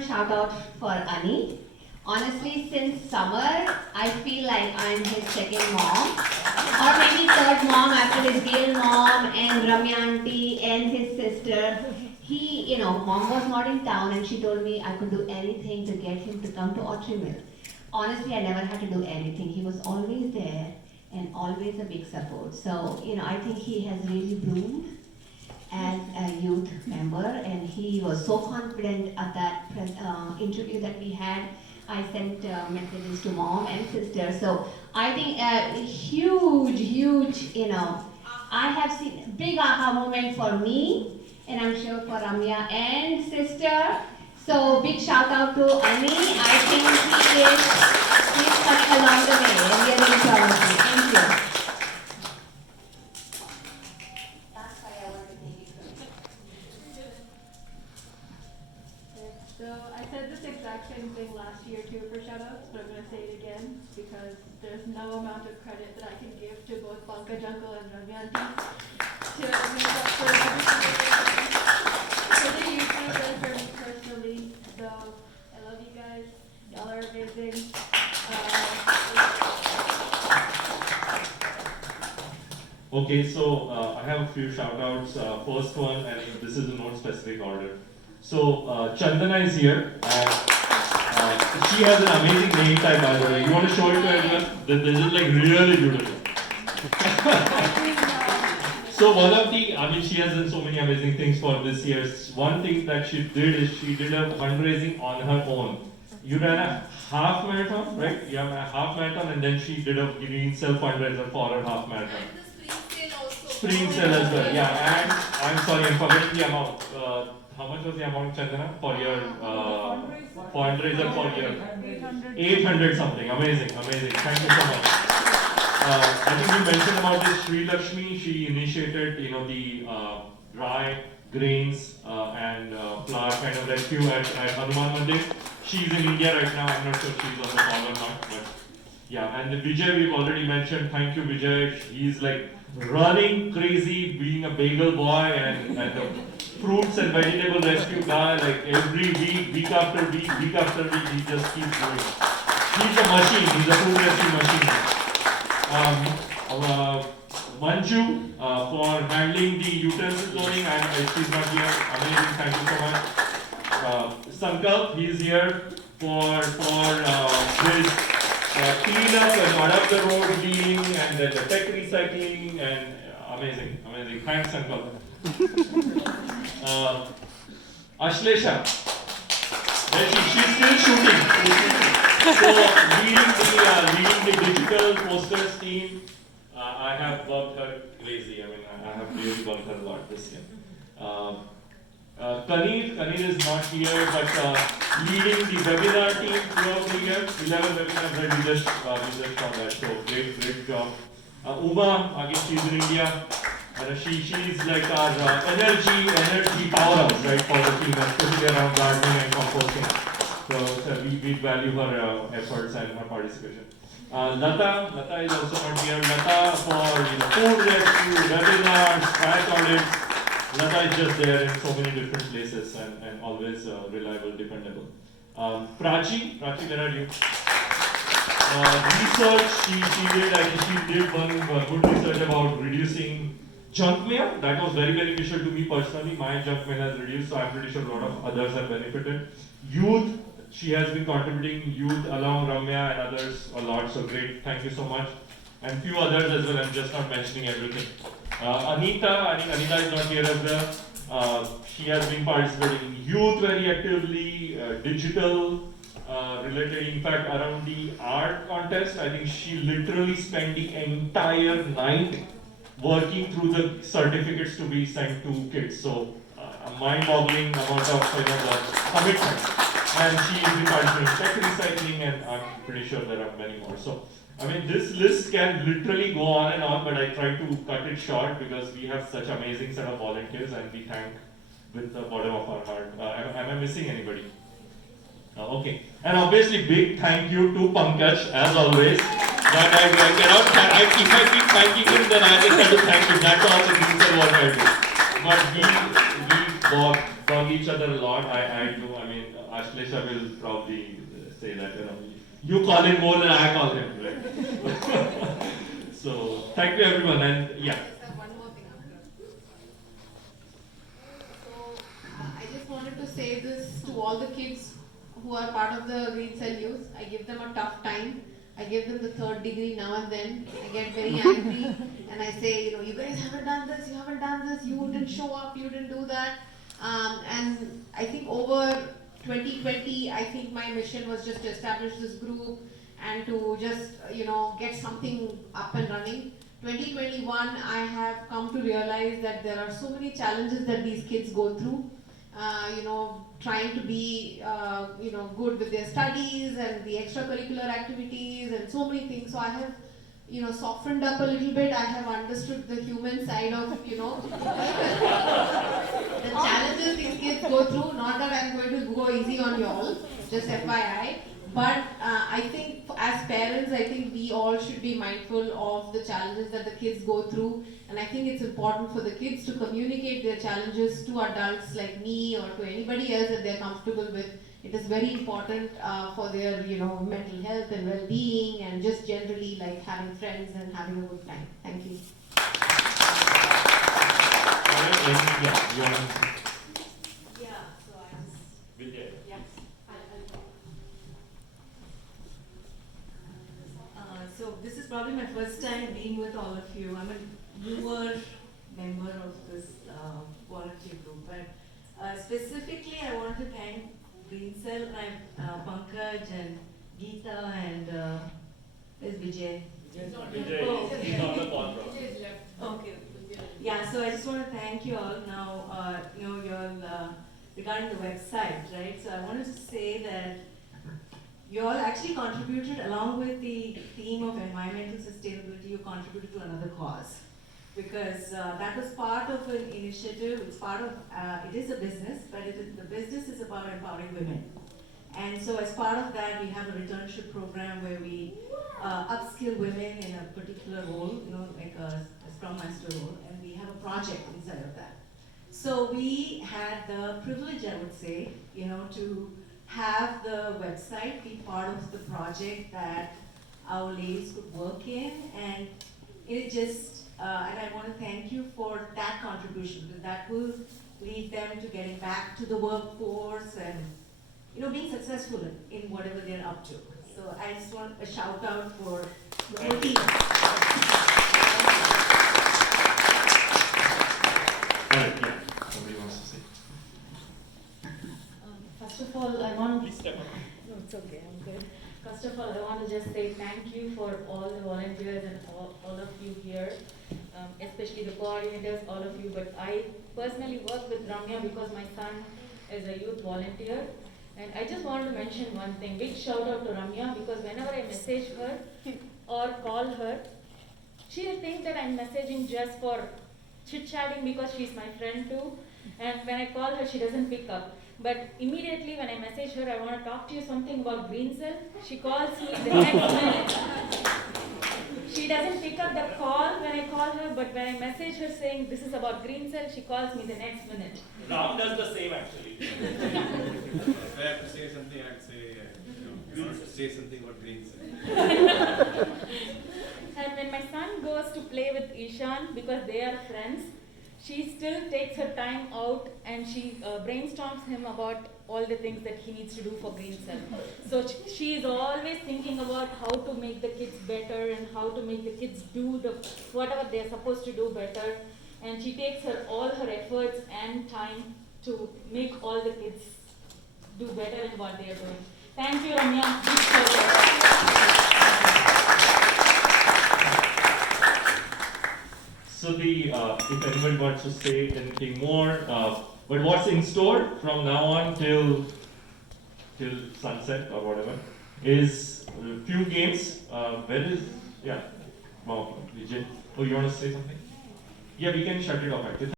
a shout out for Ani. Honestly, since summer, I feel like I'm his second mom, or maybe third mom after his real mom and Ramya auntie and his sister. Mom was not in town and she told me I could do anything to get him to come to Autry Mill. Honestly, I never had to do anything. He was always there and always a big support. So, I think he has really bloomed as a youth member, and he was so confident at that interview that we had. I sent messages to mom and sister. So I think huge, I have seen a big aha moment for me, and I'm sure for Ramya and sister. So big shout out to Ani. I think he's coming along the way, and we are really proud of him. Thank you. That's why I want to thank you. So I said this exact same thing last year too for shoutouts, but I'm going to say it again because there's no amount of credit that I can give to both Pankaj Uncle and Ramya auntie to make up for everything for the YouTube and for me personally. So I love you guys. Y'all are amazing. Okay, so I have a few shout outs. First one, and this is in no specific order. So Chandana is here, and she has an amazing name tag, by the way. You want to show it to everyone? This is like really beautiful. So she has done so many amazing things for this year. One thing that she did is she did a fundraising on her own. You ran a half marathon, right? You ran a half marathon, and then she did a green cell fundraiser for her half marathon. Spring sale as well, yeah. And I'm sorry, I'm forgetting the amount. How much was the amount, Chandana, for your fundraiser for your 800 something? Amazing. Thank you so much. I think you mentioned about this Sri Lakshmi. She initiated, the dry grains and flour kind of rescue at Hanuman Mandir. She's in India right now. I'm not sure she's on the call or not, but yeah. And Vijay, we've already mentioned. Thank you, Vijay. He's like running crazy, being a bagel boy and the fruits and vegetable rescue guy. Like every week after week, he just keeps going. He's a machine. He's a food rescue machine. Manju for handling the utensil loading, and she's not here. Amazing, thank you so much. Sankalp, he's here for his cleanup and mud up the road cleaning and then the tech recycling and amazing. Thanks, Sankalp. Ashlesha, she's still shooting. So leading the digital posters team, I have worked her crazy. I have really worked her a lot this year. Kanir is not here, but leading the webinar team throughout the year. 11 webinars that we just saw that. So great job. Uma, again, she's in India. She's like our energy powerhouse, right, for the team, especially around gardening and composting. So we value her efforts and her participation. Lata is also not here. Lata for food rescue, webinars, track audits. Lata is just there in so many different places and always reliable, dependable. Prachi, where are you? Research, she did one good research about reducing junk mail. That was very beneficial to me personally. My junk mail has reduced, so I'm pretty sure a lot of others have benefited. Youth, she has been contributing youth along Ramya and others a lot, so great, thank you so much. And few others as well, I'm just not mentioning everything. Anita is not here as well. She has been participating in youth very actively, digital related, in fact around the art contest, I think she literally spent the entire night working through the certificates to be sent to kids. So a mind-boggling amount of the commitment. And she is in participating in tech recycling, and I'm pretty sure there are many more. So this list can literally go on and on, but I try to cut it short because we have such amazing set of volunteers, and we thank with the bottom of our heart. Am I missing anybody? Okay. And obviously, big thank you to Pankaj, as always. But I cannot, if I keep thanking him, then I just have to thank him. That's all the things I want to do. But we work hug each other a lot. I do. I mean, Ashlesha will probably say that, you call him more than I call him, right? So, thank you everyone, and yeah. Just have one more thing after. So, I just wanted to say this to all the kids who are part of the Green Cell Youth. I give them a tough time. I give them the third degree now and then. I get very angry and I say, you guys haven't done this, you haven't done this, you didn't show up, you didn't do that. And I think over 2020, I think my mission was just to establish this group and to just, get something up and running. 2021, I have come to realize that there are so many challenges that these kids go through. Trying to be, good with their studies and the extracurricular activities and so many things. So I have, softened up a little bit. I have understood the human side of, the challenges these kids go through. Not that I'm going to go easy on you all, just FYI. But I think as parents, I think we all should be mindful of the challenges that the kids go through. And I think it's important for the kids to communicate their challenges to adults like me or to anybody else that they're comfortable with. It is very important for their, mental health and well-being and just generally like having friends and having a good time. Thank you. So I just, Vijay. yes. So this is probably my first time being with all of you. I'm a newer member of this volunteer group, but specifically I want to thank Green Cell, Pankaj and Geeta and there's Vijay. Vijay, Oh, he's on the call, bro. Okay. Yeah, so I just want to thank you all now, you all regarding the website, right? So I wanted to say that you all actually contributed along with the theme of environmental sustainability, you contributed to another cause. Because that was part of an initiative, it's part of, it is a business, but the business is about empowering women. And so as part of that, we have a returnship program where we upskill women in a particular role, like a Scrum Master role, and we have a project inside of that. So we had the privilege, I would say, to have the website be part of the project that our ladies could work in, and it just, and I want to thank you for that contribution, because that will lead them to getting back to the workforce and, being successful in whatever they're up to. So I just want a shout out for the whole team. Somebody wants to say. First of all, I want Please step up. No, it's okay, I'm good. First of all, I want to just say thank you for all the volunteers and all of you here, especially the coordinators, all of you. But I personally work with Ramya because my son is a youth volunteer. And I just want to mention one thing, big shout out to Ramya, because whenever I message her or call her, she'll think that I'm messaging just for chit-chatting because she's my friend too. And when I call her, she doesn't pick up. But immediately when I message her, I want to talk to you something about Green Cell, she calls me the next minute. She doesn't pick up the call when I call her, but when I message her saying this is about Green Cell, she calls me the next minute. Ram does the same actually. If I have to say something, I'd say, you want to say something about Green Cell. And when my son goes to play with Ishan, because they are friends, she still takes her time out and she brainstorms him about all the things that he needs to do for Green Cell. So she is always thinking about how to make the kids better and how to make the kids do whatever they're supposed to do better. And she takes all her efforts and time to make all the kids do better in what they are doing. Thank you, Ramya. Big shout out. So if anyone wants to say anything more, but what's in store from now on till sunset or whatever is a few games. Wow, Vijay. Oh, you want to say something? Yeah, we can shut it off actually.